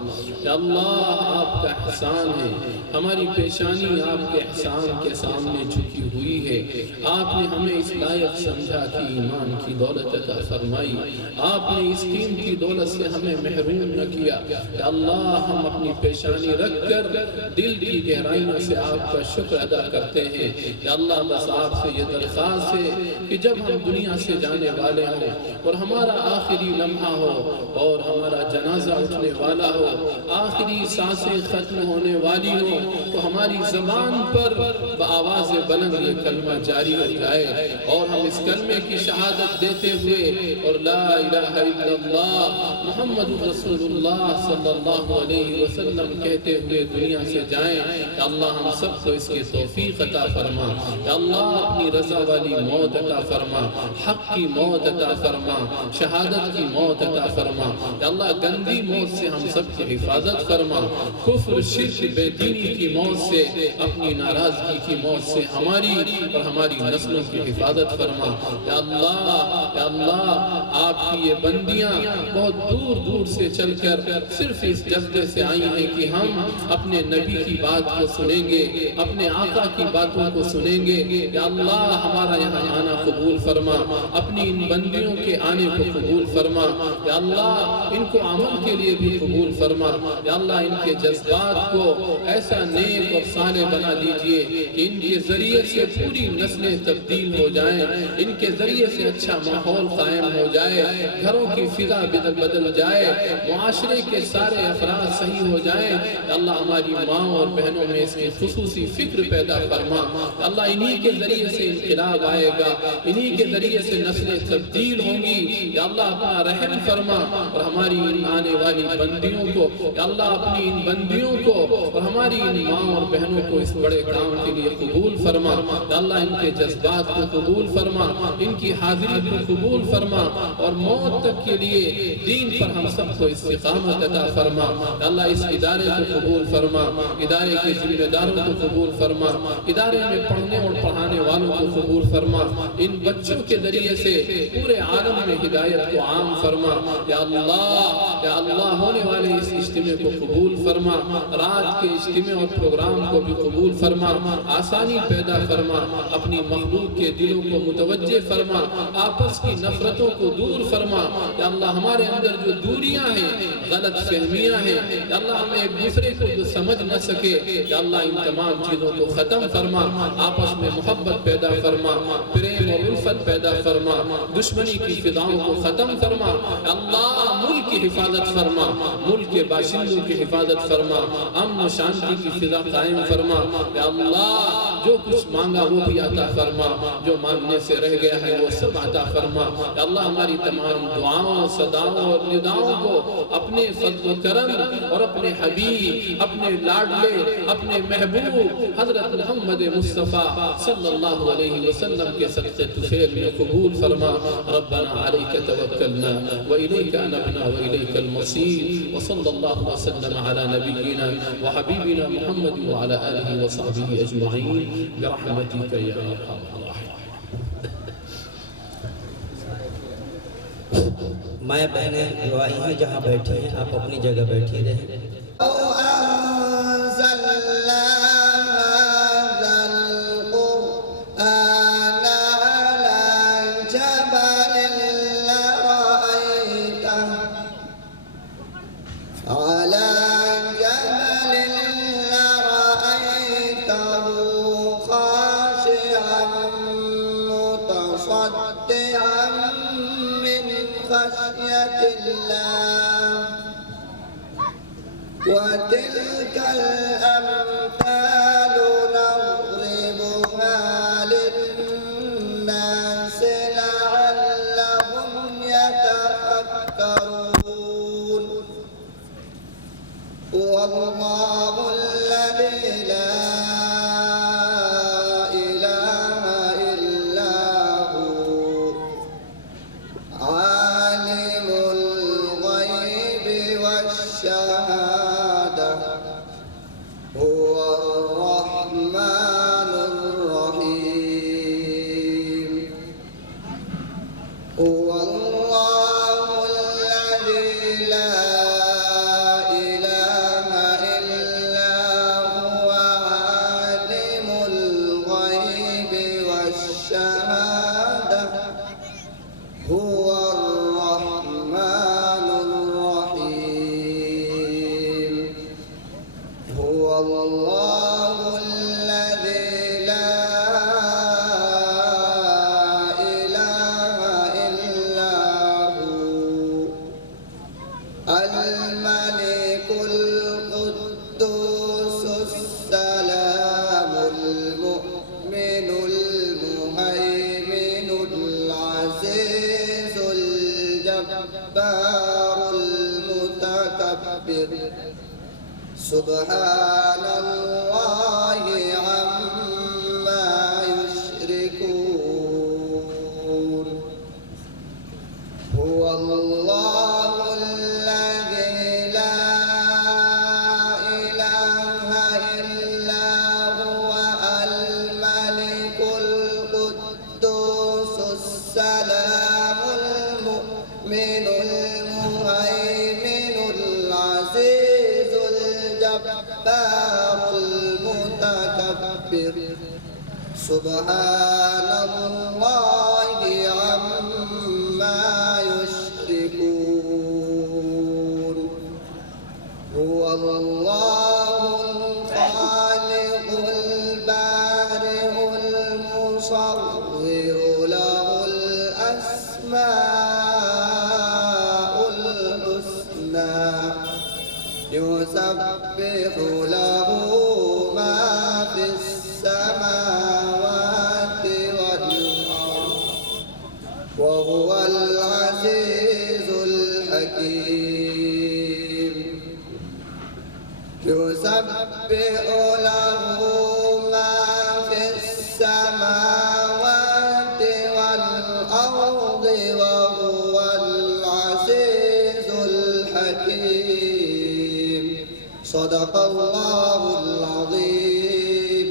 یا اللہ آپ کا احسان ہے، ہماری پیشانی آپ کے احسان کے سامنے جھکی ہوئی ہے، آپ نے ہمیں اس لائق سمجھا کہ ایمان کی دولت عطا فرمائی، آپ نے اس قیمتی دولت سے ہمیں محروم نہ کیا۔ یا اللہ ہم اپنی پیشانی رکھ کر دل کی گہرائیوں سے آپ کا شکر ادا کرتے ہیں۔ یا اللہ بس آپ سے یہ درخواست ہے کہ جب ہم دنیا سے جانے والے ہوں اور ہمارا آخری لمحہ ہو اور ہمارا جنازہ اٹھنے والا ہو، آخری سانسیں ختم ہونے والی ہوں، تو ہماری زبان پر بآواز بلند یہ کلمہ جاری ہو جائے اور ہم اس کلمے کی شہادت دیتے ہوئے اور لا الہ الا اللہ محمد رسول اللہ صلی اللہ علیہ وسلم کہتے ہوئے دنیا سے جائیں۔ یا اللہ اللہ ہم سب کو اس کی توفیق عطا فرما، یا اللہ اپنی رضا والی موت عطا فرما، حق کی موت عطا فرما، شہادت کی موت عطا فرما، یا اللہ گندی موت سے ہم سب کی حفاظت فرما، کفر شرک بے دینی کی موت سے، اپنی ناراضگی کی موت سے ہماری اور ہماری نسلوں کی حفاظت فرما۔ یا اللہ آپ کی یہ بندیاں بہت دور دور سے چل کر صرف اس جذبے سے آئی ہیں کہ ہم اپنے نبی کی بات کو سنیں گے، اپنے آقا کی باتوں کو سنیں گے۔ یا اللہ ہمارا یہاں آنا قبول فرما، اپنی ان بندیوں کے آنے کو قبول فرما، یا اللہ ان کو عمل کے لیے بھی قبول فرما، یا اللہ ان کے جذبات کو ایسا نیک اور صالح بنا دیجئے کہ ان کے ذریعے سے پوری نسلیں تبدیل ہو جائیں، ان کے ذریعے سے اچھا ماحول قائم ہو جائے، گھروں کی فضا بدل جائے، معاشرے کے سارے افراد صحیح ہو جائیں۔ اللہ ہماری ماں اور بہنوں میں اس کی خصوصی فکر پیدا فرما، اللہ انہی کے ذریعے سے انقلاب آئے گا، انہی کے ذریعے سے نسلیں تبدیل ہوں گی۔ یا اللہ اپنا رحم فرما اور ہماری ان آنے والی بندیوں کو، یا اللہ اپنی ان بندیوں کو اور ہماری ان ماں اور بہنوں کو اس بڑے کام کے لیے قبول فرما، یا اللہ ان کے جذبات کو قبول فرما، ان کی حاضری کو قبول فرما، اور موت تک کے لیے دین پر ہم سب کو استقامت عطا فرما۔ یا اللہ اس ادارے کو قبول فرما، ادارے کے ذمہ داروں کو قبول فرما، ادارے میں پڑھنے اور پڑھانے والوں کو قبول فرما، ان بچوں کے ذریعے سے پورے عالم میں ہدایت کو عام فرما۔ یا اللہ ہونے والے اس اجتماع کو قبول فرما، رات کے اجتماع اور پروگرام کو بھی قبول فرما، آسانی پیدا فرما، اپنی مخلوق کے دلوں کو متوجہ فرما، آپس کی نفرتوں کو دور فرما۔ یا اللہ ہمارے اندر جو دوریاں ہیں، غلط فہمیاں ہیں، یا اللہ ہمیں ایک دوسرے کو جو سمجھ نہ سکے، یا اللہ ان تمام چیزوں کو ختم فرما، آپس میں محبت پیدا فرما، پریم اور الفت پیدا فرما، دشمنی کی فضاؤں کو ختم فرما۔ یا اللہ ملک کی حفاظت فرما، ملک کے باشندوں کی حفاظت فرما، امن و شانتی کی فضا قائم فرما۔ یا اللہ جو کچھ مانگا وہ بھی عطا فرما، جو مانگنے سے رہ گیا ہے وہ سب عطا فرما۔ یا اللہ ہماری تمام دعاؤں، صداؤں اور نداؤں کو اپنے فضل و کرم اور اپنے حبیب، اپنے لاڈلے، اپنے محبوب حضرت محمد مصطفیٰ صلی اللہ علیہ وسلم کے صدقے طفیل میں قبول فرما۔ ربنا علیک توکلنا وإلیک انبنا وإلیک المصیر، وصلی اللہ وسلم علی نبینا وحبیبنا محمد وعلى آلہ وصحبہ اجمعین برحمتک یا ارحم الراحمین۔ مائیں بہنیں جو آئی ہیں جہاں بیٹھی ہیں آپ اپنی جگہ بیٹھی رہیں۔ وتلك الأمثال نضربها للناس لعلهم يتفكرون والله الذي لا إله إلا هو عالم الغيب والشهادة هو الرحمن الرحيم هو الله الذي لا إله إلا هو عالم الغيب والشهادة هو الرحمن الرحيم هو الله الذي لا إله إلا هو الملك القدوس السلام المؤمن المهيمن العزيز الجبار المتكبر سبحان الله السلام المؤمن المهيمن العزيز الجبار المتكبر سبحان الله عما يشركون هو الله الخالق البارئ المصور له الأسماء الحسنى يسبح له ما في السماوات والأرض وهو العزيز الحكيم يسبح له ما في السماوات والأرض وهو العزيز الحكيم صدق الله العظيم.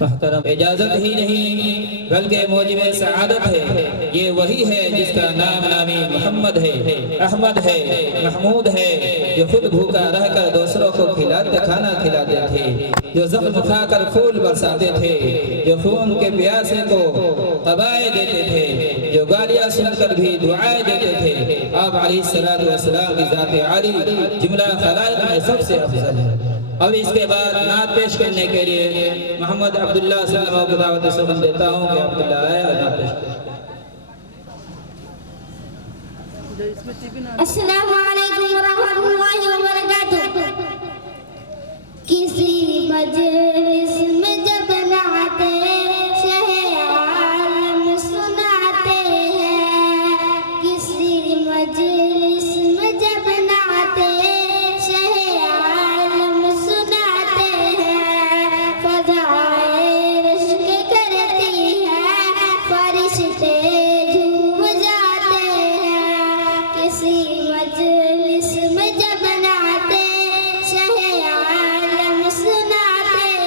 محترم اجازت ہی نہیں بلکہ موجب سعادت ہے یہ وہی ہے جس کا نام نامی محمد ہے احمد ہے محمود ہے جو خود بھوکا رہ کر دوسروں کو کھانا کھلاتے تھے جو زخم کھا کر پھول برساتے تھے جو خون کے پیاسے کو قبائے دیتے تھے جو گالیاں سن کر بھی دعائیں دیتے تھے آپ علیہ السلام کی ذات عالی جملہ خلائق میں سب سے افضل ہے اب اس کے بعد نعت پیش کرنے کے لیے محمد عبداللہ صلی اللہ علیہ وسلم کو دعوت سبن دیتا ہوں کہ عبداللہ آئے اور نعت پیش کریں السلام علیکم ورحمۃ اللہ وبرکاتہ. کسی مجلس میں جب نعتِ شہ عالم سناتے ہیں، کسی مجلس میں جب نعتِ شہ عالم سناتے ہیں، فضائے رشک کرتی ہے، فرشتے جھوم جاتے ہیں. کسی مجلس میں جب نعتِ شہ عالم سناتے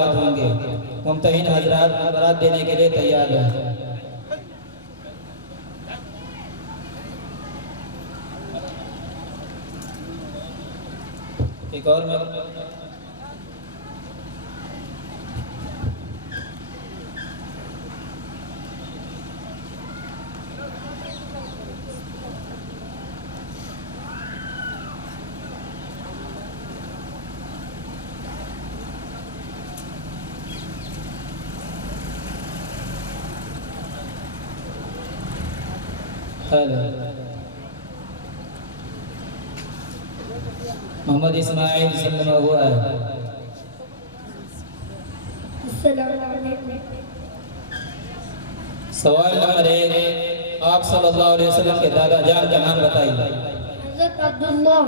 بات ہوں گے۔ ممتحن حضرات برات دینے کے لیے تیار ہیں۔ ایک اور میں محمد اسماعیل سلمہ ہوا ہے۔ السلام علیکم۔ سوال نمبر 1، آپ صلی اللہ علیہ وسلم کے دادا جان کا نام بتائیے۔ حضرت عبداللہ۔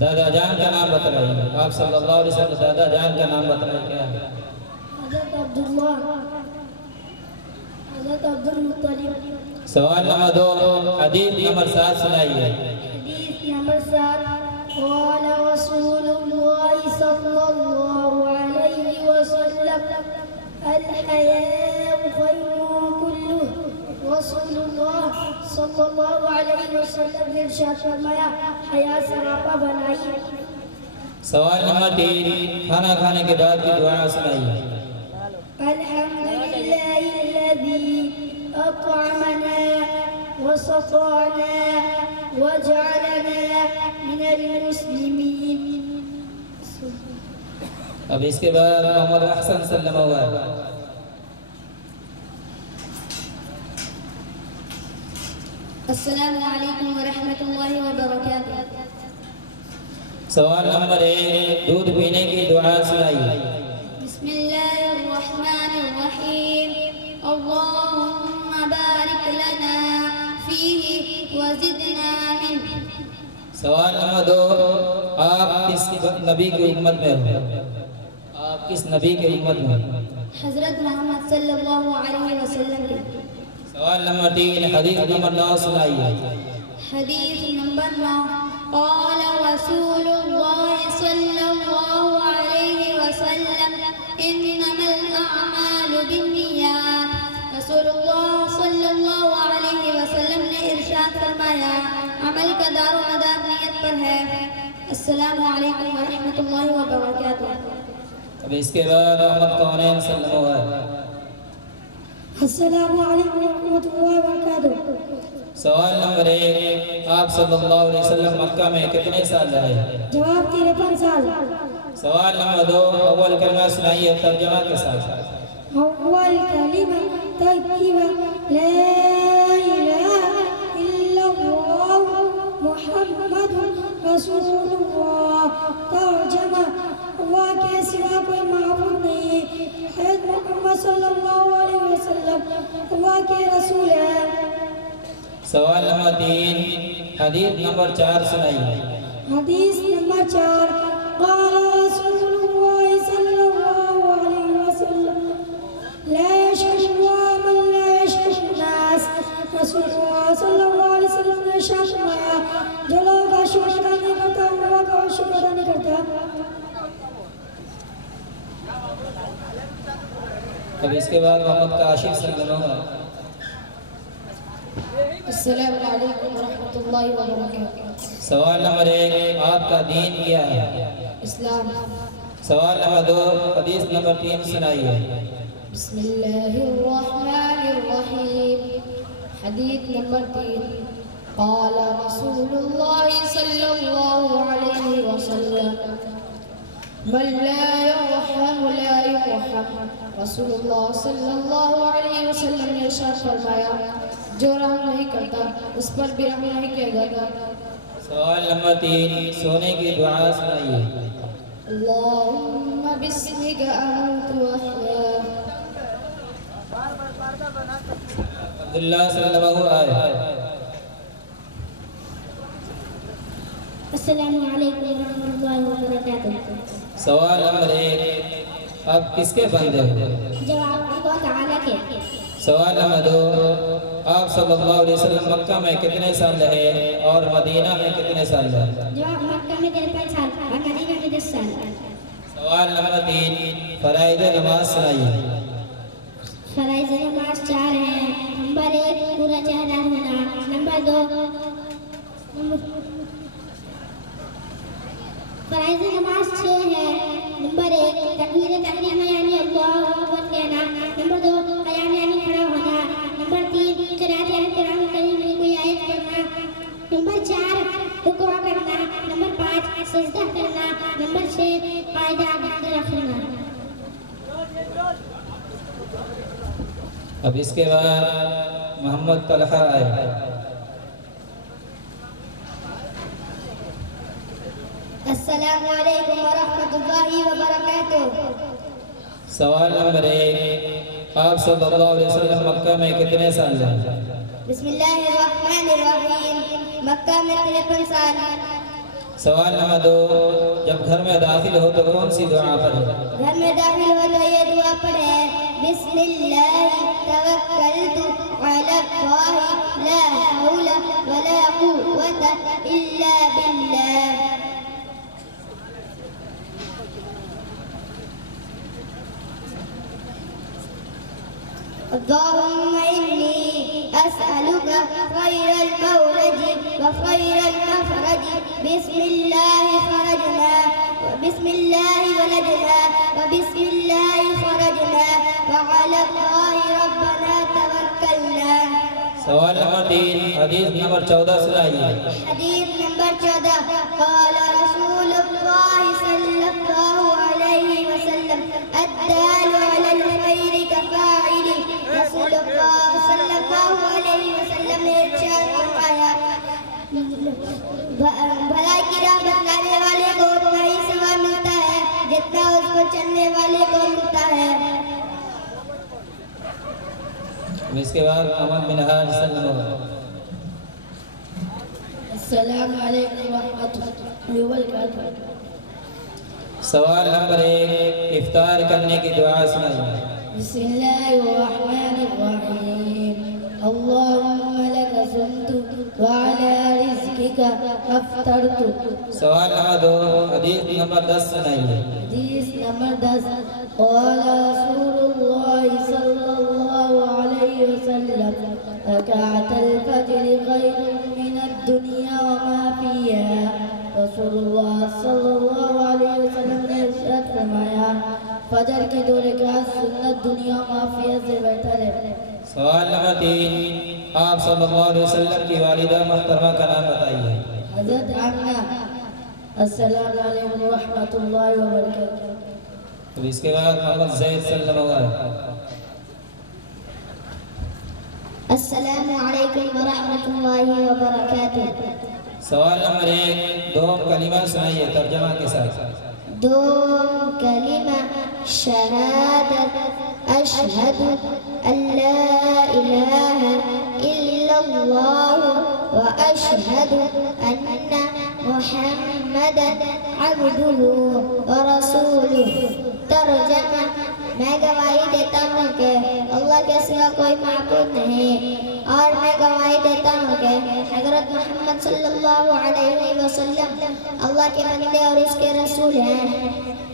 دادا جان کا نام بتائیے۔ آپ صلی اللہ علیہ وسلم کے دادا جان کا نام بتائیے کیا ہے؟ حضرت عبداللہ۔ حضرت عبدالمطلب۔ سوال نمبر 2، حدیث نمبر 7 سنائیے۔ حدیث نمبر 7، قال رسول اللہ صلی اللہ علیہ وسلم الحیاء خیر کلہ۔ رسول اللہ صلی اللہ علیہ وسلم نے ارشاد فرمایا حیا سراپا بنائی۔ سوال نمبر 3، کھانا کھانے کے بعد کی دعا سنائیے۔ الحمدللہ الذی اطعمنا وسقانا وجعلنا من المسلمین۔ اب اس کے بعد محمد احسن سلمہ ہوا ہے۔ السلام علیکم ورحمۃ اللہ وبرکاتہ۔ سوال نمبر 1، دودھ پینے کی دعا سنائیے۔ بسم اللہ الرحمن الرحیم، اللہم بارک لنا فیہ وزدنا منہ۔ سوال نمبر 2، آپ کس نبی کی امت میں ہو؟ آپ کس نبی کی امت میں ہو؟ حضرت محمد صلی اللہ علیہ وسلم کے۔ سوال نمبر 3، حدیث نمبر 9 سنائیے۔ حدیث نمبر 9، قال رسول اللہ صلی اللہ علیہ وسلم انما الاعمال بالنیات۔ رسول اللہ صلی اللہ علیہ وسلم نے ارشاد فرمایا عمل کا دار و مدار نیت پر ہے۔ السلام علیکم ورحمۃ اللہ وبرکاتہ۔ اب اس کے بعد محمد کونین سلمہ ہوا ہے۔ السلام علیکم ورحمۃ اللہ وبرکاتہ۔ سوال نمبر 1، آپ صلی اللہ علیہ وسلم مکہ میں کتنے سال رہے؟ جواب 53 سال۔ سوال نمبر 2، اول کلمہ سنائیے ترجمہ کے ساتھ۔ اول کلمہ طیبہ لا الہ الا اللہ محمد رسول اللہ۔ ترجمہ، اللہ کے سوا کوئی معبود نہیں، حضرت محمد صلی اللہ علیہ وسلم اللہ کے رسول ہے۔ سوال نمبر 3، حدیث نمبر 4 سنائیے۔ حدیث نمبر 4، قال رسول اللہ صلی اللہ علیہ وسلم لا يشهد الله من لا يشهد الناس۔ رسول اللہ صلی اللہ علیہ وسلم نے ارشاد فرمایا جو لوگوں کا شکر ادا نہیں کرتا اللہ کا شکر ادا نہیں کرتا۔ اب اس کے بعد محمد کاشف سلمہ ہوا۔ السلام علیکم ورحمۃ اللہ وبرکاتہ۔ سوال نمبر 1، آپ کا دین کیا ہے؟ اسلام۔ سوال نمبر 2، حدیث نمبر 3 سنائیے۔ بسم اللہ الرحمن الرحیم، حدیث نمبر 3، قال رسول اللہ صلی اللہ علیہ وسلم من لا يرحم لا يرحم۔ رسول اللہ صلی اللہ علیہ وسلم نے ارشاد فرمایا جو رحم نہیں کرتا اس پر بھی رحم نہیں کیا جاتا۔ سوال نمبر 3، سونے کی دعا سنائیے۔ اللہم بسمک اموت واحیا۔ عبداللہ سلمہ ہوا ہے۔ السلام علیکم ورحمۃ اللہ وبرکاتہ۔ سوال نمبر 1، آپ کس کے بندے ہو؟ جواب اللہ تعالیٰ کے۔ سوال نمبر 2، آپ صلی اللہ علیہ وسلم مکہ میں کتنے سال رہے اور مدینہ میں کتنے سال رہے؟ جواب مکہ میں 53 سال اور مدینہ میں 10 سال۔ سوال نمبر 3 فرائض نماز سنائیے. فرائض نماز 4 ہیں. نمبر 1 پورا چہرہ ہونا. نمبر 2 فرائض نماز 6 ہے. نمبر 1 تکبیر تحریمہ یعنی اللہ اکبر کہنا. نمبر 2 قیام یعنی کھڑا ہونا. نمبر 3 قرات یعنی قرآن کریم کی کوئی آیت پڑھنا. نمبر 4 رکوع کرنا. نمبر 5 سجدہ کرنا. نمبر 6 قاعدہ رکھنا. اب اس کے بعد محمد طلحہ آئے. السلام علیکم ورحمۃ اللہ وبرکاتہ. سوال نمبر 1 آپ صلی اللہ علیہ وسلم مکہ میں کتنے سال رہے؟ بسم اللہ الرحمن الرحیم. مکہ میں 53 سال. سوال نمبر 2 جب گھر میں داخل ہو تو کون سی دعا پڑھے؟ گھر میں داخل ہو تو یہ دعا پڑھے. بسم اللہ توکلت علی اللہ لا حول ولا قوة الا باللہ. اللهم إني أسألك خير المولد وخير المخرج. بسم الله خرجنا وبسم الله ولدنا وبسم الله خرجنا وعلى الله ربنا توكلنا. سوال نمبر 3 حدیث نمبر 14 سنائیے. حدیث نمبر 14 قال رسول الله صلى الله عليه وسلم الدال على الخير كفاعله. رسول اللہ صلی اللہ علیہ وسلم نے ارشاد فرمایا بھلائی کی راہ بتلانے والے کو اتنا ہی ثواب ملتا ہے جتنا اس کو چلنے والے کو ملتا ہے. اس کے بعد محمد بن حاج صلی اللہ علیہ وسلم. السلام علیکم ورحمۃ اللہ وبرکاتہ. سوال نمبر 1 افطار کرنے کی دعا سنائیے. بسم اللہ الرحمن الرحیم. اللهم لك صمت وعلى رزقك افطرت. سوال نمبر 2 حدیث نمبر 10 سنائیے. حدیث نمبر 10 قال رسول اللہ صلی اللہ علیہ وسلم رکعت الفجر خیر من الدنیا وما فیہا. رسول اللہ صلی اللہ علیہ وسلم نے ارشاد فرمایا فجر کی 2 رکعت سنت دنیا و معافیت سے بہتر ہے. سوال نمبر 3 آپ صلی اللہ علیہ وسلم کی والدہ محترمہ کا نام بتائیے. حضرت آمنہ. السلام علیکم ورحمۃ اللہ وبرکاتہ. اب اس کے بعد محمد زید صلی اللہ علیہ وسلم. السلام علیکم ورحمۃ اللہ وبرکاتہ. سوال نمبر 1 2 کلمہ سنائیے ترجمہ کے ساتھ. 2 کلمہ شہادت اشہد ان لا الہ الا اللہ و اشہد ان محمدا عبدہ و رسولہ. ترجمہ میں گواہی دیتا ہوں کہ اللہ کے سوا کوئی معبود نہیں اور میں گواہی دیتا ہوں کہ حضرت محمد صلی اللہ علیہ وسلم اللہ کے بندے اور اس کے رسول ہیں.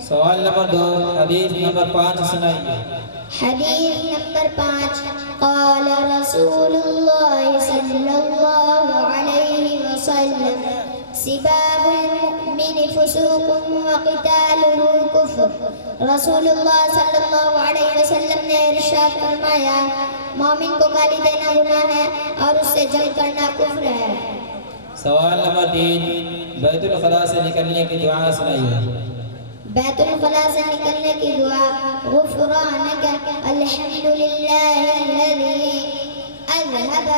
سوال نمبر 2 حدیث نمبر 5 سنائیے. حدیث نمبر 5 قال رسول اللہ صلی اللہ علیہ وسلم سباب المؤمن فسوق وقتالہ کفر. رسول اللہ صلی اللہ علیہ وسلم نے ارشاد فرمایا مومن کو گالی دینا گناہ ہے اور اس سے جنگ کرنا کفر ہے. سوال نمبر 3 بیت الخلاء سے نکلنے کی دعا سنائیے. بیت الخلاء سے نکلنے کی دعا غفرانک الحمد للہ الذی اذهب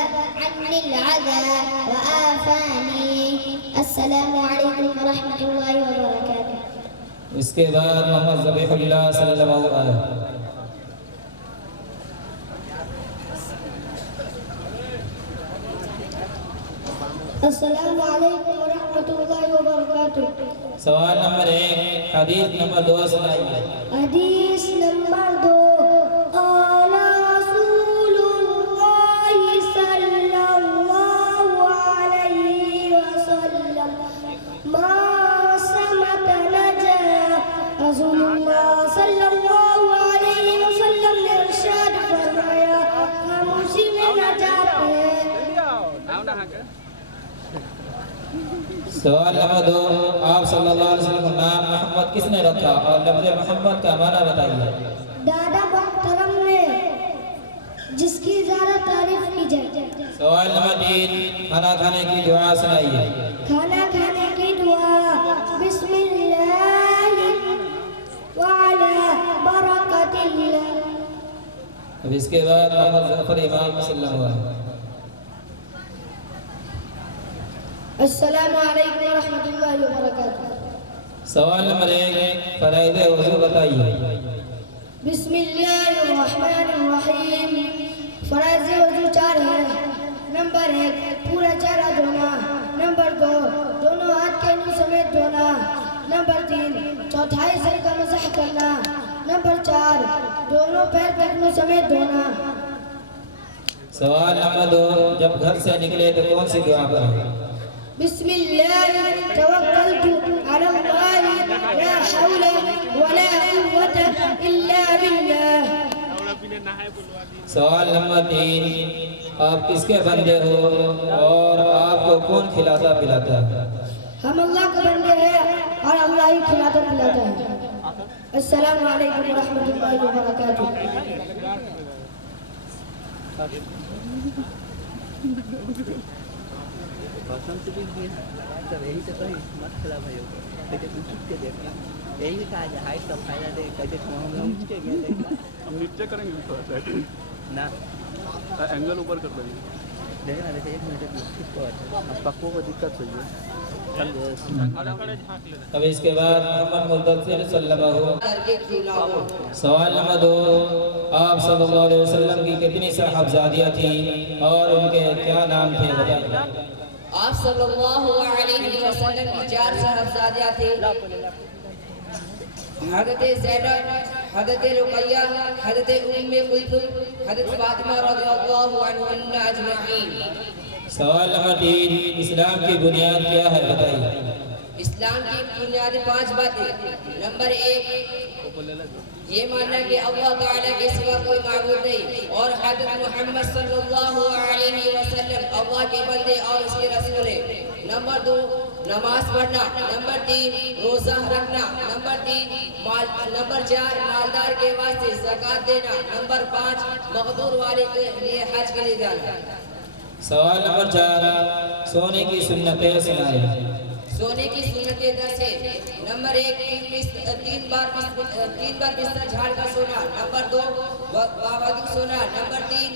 عني العذاب وآفانی. السلام علیکم ورحمۃ اللہ وبرکاتہ. اس کے بعد محمد ذبیح اللہ صلی اللہ علیہ وسلم. السلام علیکم ورحمۃ اللہ وبرکاتہ. سوال نمبر 1 حدیث نمبر 2 سنائیے. حدیث نمبر 2 قال رسول اللہ صلی اللہ علیہ وسلم ما سمت نجا. رسول سوال نمبر 2، آپ صلی اللہ علیہ وسلم کا نام محمد کس نے رکھا اور لفظ محمد کا معنی بتائیے؟ دادا محترم نے، جس کی زیادہ تعریف کی جائے۔ سوال نمبر 3، کھانا کھانے کی دعا سنائیے۔ کھانا کھانے کی دعا، بسم اللہ وعلی برکت اللہ۔ اب اس کے بعد محمد ظفر امام صلی اللہ علیہ وسلم۔ السلام علیکم ورحمۃ اللہ وبرکاتہ۔ سوال نمبر 1، فرائض وضو بتائیے۔ بسم اللہ الرحمن الرحیم۔ فرائض وضو 4 ہیں۔ نمبر 1، پورا چہرہ دھونا۔ نمبر 2، دونوں ہاتھ کے منہ سمیت دھونا۔ نمبر 3، چوتھائی سر کا مسح کرنا۔ نمبر 4، دونوں پیر ٹخنوں سمیت دھونا۔ سوال نمبر 2، جب گھر سے نکلے تو کون سی دعا پڑھیں؟ بسم اللہ توکلت علی اللہ لا حول ولا قوة الا باللہ۔ سوال نمبر 3، آپ کس کے بندے ہو اور آپ کو کون کھلاتا پلاتا ہے؟ ہم اللہ کے بندے ہیں اور اللہ ہی کھلاتا پلاتا ہے۔ السلام علیکم ورحمۃ اللہ وبرکاتہ۔ یہی کہا جائے ہائٹ کا فائدہ دے کہتے ہم لوگ کے گئے ہم نیچے کریں گے تھوڑا سا نہ اینگل اوپر کر دیں گے دیکھنا دیکھیں 1 منٹ پکو کو دقت ہوئی ہے۔ اب اس کے بعد محمد مدثر صلی اللہ علیہ وسلم۔ سوال نمبر 2، آپ صلی اللہ علیہ وسلم کی کتنی صاحبزادیاں تھیں اور ان کے کیا نام تھے بتائیے؟ آپ صلی اللہ علیہ وسلم کی 4 صاحبزادیاں تھیں، حضرت زینب، حضرت رقیہ، حضرت ام کلثوم، حضرت فاطمہ رضی اللہ عنہن اجمعین۔ سوال نمبر 3، اسلام کی بنیاد کیا ہے بتائیے؟ اسلام کی بنیادی 5 باتیں۔ نمبر 1، یہ ماننا کہ اللہ تعالیٰ کے سوا کوئی معبود نہیں اور حضرت محمد صلی اللہ علیہ وسلم اللہ کے بندے اور اس کے رسول ہیں۔ نمبر 2، نماز پڑھنا۔ نمبر 3، روزہ رکھنا۔ نمبر 4، مالدار کے واسطے زکوٰۃ دینا۔ نمبر 5، مقدور والے کے لیے حج کے لیے جانا۔ سوال نمبر 4، سونے کی سنتیں سنائیں۔ سونے کی سنتیں 10 ہیں۔ نمبر 1، 3 بار بستر جھاڑ کر سونا۔ نمبر 2، باوضو سونا۔ نمبر 3،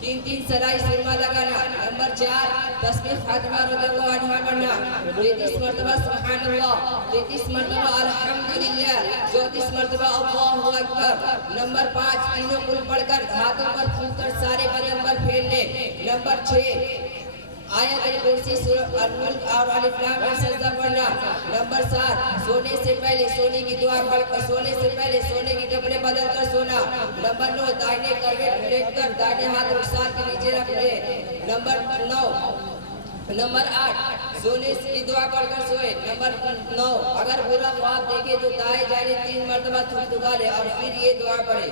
3 سرائی سرما لگانا۔ نمبر 4، تسبیح فاطمہ رضی اللہ عنہا پڑھنا۔ 33 مرتبہ سبحان اللہ، 33 مرتبہ الحمدللہ، 34 مرتبہ اللہ اکبر۔ نمبر 5، تینوں کل پڑھ کر ہاتھوں پر پھونک کر سارے بدن پر پھیرنے۔ نمبر 6، آیت الکرسی، سورۃ الملک اور الف لام کا سجدہ پڑھنا۔ نمبر 7، سونے سے پہلے سونے کی دعا پڑھ کر سونے سے پہلے سونے کے کپڑے بدل کر سونا۔ نمبر 9، دائیں کروٹ لیٹ کر دائیں ہاتھ رخسار کے نیچے رکھنے۔ نمبر 8، سونے کی دعا پڑھ کر سوئے۔ نمبر 9، اگر برا خواب دیکھے تو دائیں جانب 3 مرتبہ تھپتھپا لے اور پھر یہ دعا پڑھے،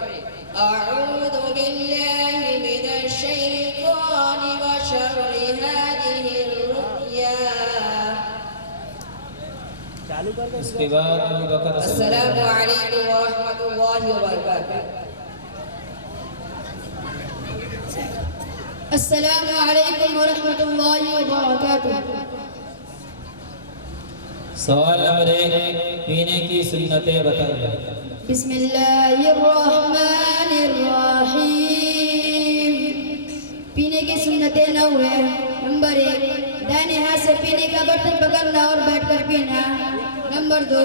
اعوذ باللہ من الشیطان وشر هذه الرؤیا۔ اس کے بعد ابو بکر السلام علیکم ورحمۃ اللہ وبرکاتہ۔ السلام علیکم ورحمۃ اللہ وبرکاتہ۔ سوال نمبر 1، پینے کی سنتیں بتائیے۔ بسم اللہ الرحمن الرحیم۔ پینے کی سنتیں 9 ہیں۔ نمبر 1، دائیں ہاتھ سے پینے کا برتن پکڑنا اور بیٹھ کر پینا۔ نمبر 2،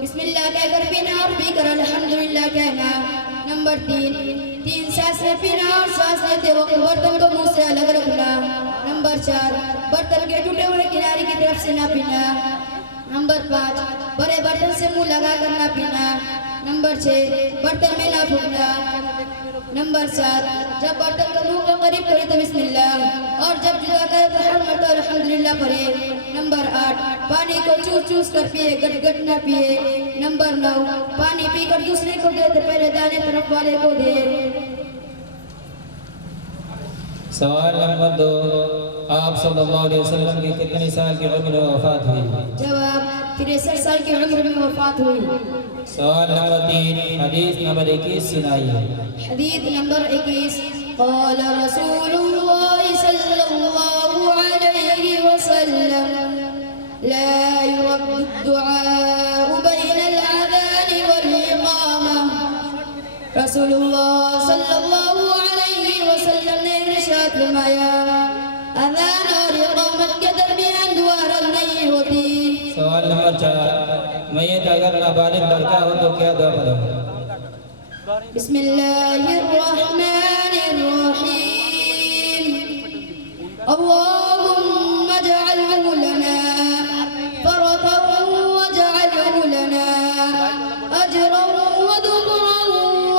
بسم اللہ کہہ کر پینا اور پی کر الحمدللہ کہنا۔ نمبر 3، سانس میں پینا اور سانس لیتے وقت برتن کو منہ سے الگ رکھنا۔ نمبر 4، برتن کے ٹوٹے ہوئے کنارے کی طرف سے نہ پینا۔ نمبر 5، بڑے برتن سے منہ لگا کر نہ پینا۔ نمبر 6، برتن میں نہ پھونکنا۔ نمبر 7، جب برتن کو منہ کے قریب کرے تو بسم اللہ اور جب جدا کرے تو ہر مرتبہ الحمدللہ پڑھے۔ نمبر 8، پانی کو چوس چوس کر پیے، گٹ گٹ نہ پیے۔ نمبر 9، پانی پی کر دوسرے کو دے تو پہلے دانے طرف والے کو دے۔ سوال نمبر 2، آپ صلی اللہ علیہ وسلم کی کتنے سال کی عمر میں وفات ہوئی؟ جواب 63 سال کی عمر میں وفات ہوئی۔ سوال نمبر 3 حدیث نمبر 21 سنائیے۔ حدیث نمبر 21 قال رسول اللہ صلی اللہ علیہ وسلم لا يرد الدعاء بين الأذان والإقامة۔ رسول اللہ صلی اللہ علیہ وسلم نے ارشاد فرمایا اذان اور اقامت کے درمیان دعا رد نہیں ہوتی۔ سوال نمبر 4 میت اگر نابالغ لڑکا ہو تو کیا دعا کرے؟ بسم اللہ الرحمن الرحیم اللہم اجعلہ لنا فرطا واجعلہ لنا اجرا وذکرا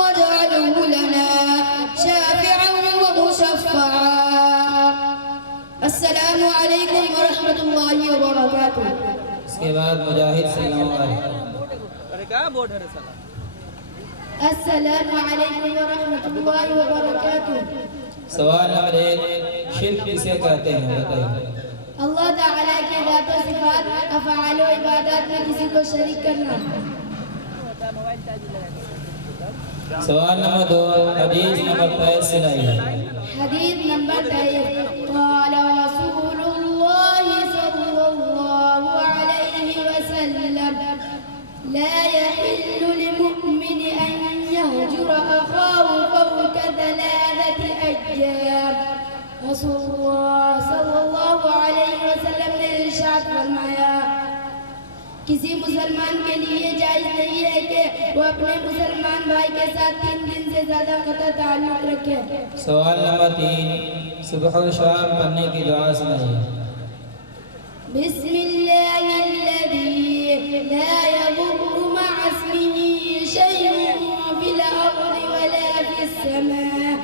واجعلہ لنا شافعا ومشفعا۔ السلام علیکم ورحمۃ اللہ وبرکاتہ۔ اس کے بعد مجاہد سے نماز۔ ارے کیا بورڈ ہے سر؟ السلام علیکم ورحمۃ اللہ وبرکاتہ۔ سوال نمبر 1 شرک کسے کہتے ہیں بتائیے؟ اللہ تعالیٰ کے ذات و صفات افعال و عبادات میں کسی کو شریک کرنا۔ سوال نمبر 2 حدیث نمبر 23 سنائیے۔ حدیث نمبر 23 قال رسول اللہ صلی اللہ علیہ وسلم لا يحل لمؤمن أن يهجر أخاه فوق 3 أيام۔ رسول اللہ صلی اللہ علیہ وسلم نے ارشاد فرمایا کسی مسلمان کے لیے جائز نہیں ہے کہ وہ اپنے مسلمان بھائی کے ساتھ 3 دن سے زیادہ قطع تعلق رکھے۔ سوال نمبر 3 صبح و شام پڑھنے کی دعا سنائیے۔ بسم اللہ الذی لا یضر مع اسمہ شیء فی الارض ولا فی السماء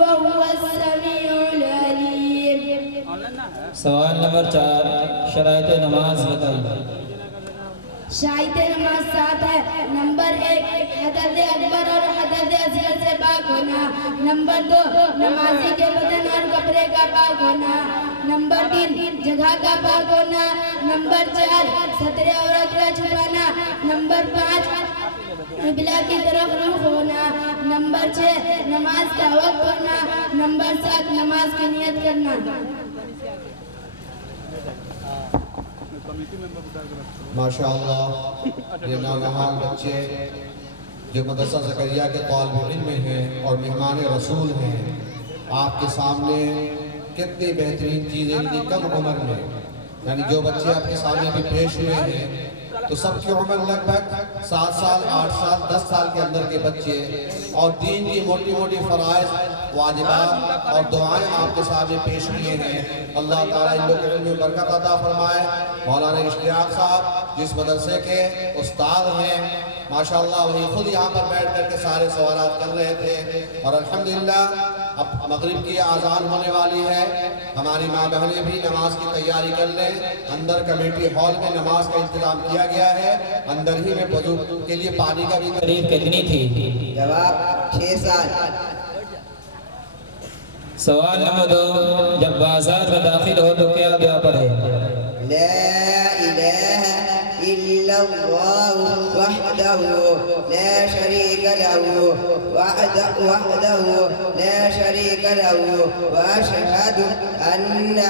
وهو السمیع العلیم۔ سوال نمبر 4 شرائط نماز بتائیے۔ شرائط نماز 7 ہے۔ نمبر 1 حدث اکبر اور حدث اصغر سے پاک ہونا۔ نمبر 2 نمازی کے بدن اور کپڑے کا پاک ہونا۔ نمبر 3 جگہ کا پاک ہونا۔ نمبر 4 ستر عورت کا چھپانا۔ نمبر 5 قبلہ کی طرف رخ ہونا۔ نمبر 6 نماز کا وقت ہونا۔ نمبر 7 نماز کی نیت کرنا۔ ماشاءاللہ یہ نوجوان بچے جو مدرسہ زکریا کے طالب علم میں ہیں اور مہمان رسول ہیں، آپ کے سامنے کتنی بہترین چیزیں اتنی کم عمر میں، یعنی جو بچے آپ کے سامنے بھی پیش ہوئے ہیں تو سب کی عمر لگ بھگ 7 سال 8 سال 10 سال کے اندر کے بچے، اور دین کی موٹی موٹی فرائض واجبات اور دعائیں آپ کے سامنے پیش کیے ہیں۔ اللہ تعالیٰ ان لوگ کے علم میں برکت عطا فرمائے۔ مولانا اشتیاق صاحب جس مدرسے کے استاد ہیں ماشاءاللہ وہی خود یہاں پر بیٹھ کر کے سارے سوالات کر رہے تھے، اور الحمدللہ اب مغرب کی آذان ہونے والی ہے۔ ہماری ماں بہنیں بھی نماز کی تیاری کر لیں۔ اندر کمیٹی ہال میں نماز کا انتظام کیا گیا ہے، اندر ہی میں وضو کے لیے پانی کا بھی قریب کتنی تھی؟ جواب 6 سال۔ سوال نمبر 2 جب بازار میں داخل ہو تو کیا دعا پڑھے؟ لا الہ الا اللہ وحدہ لا شریک لہ وحدہ لا شریک لہ واشہد ان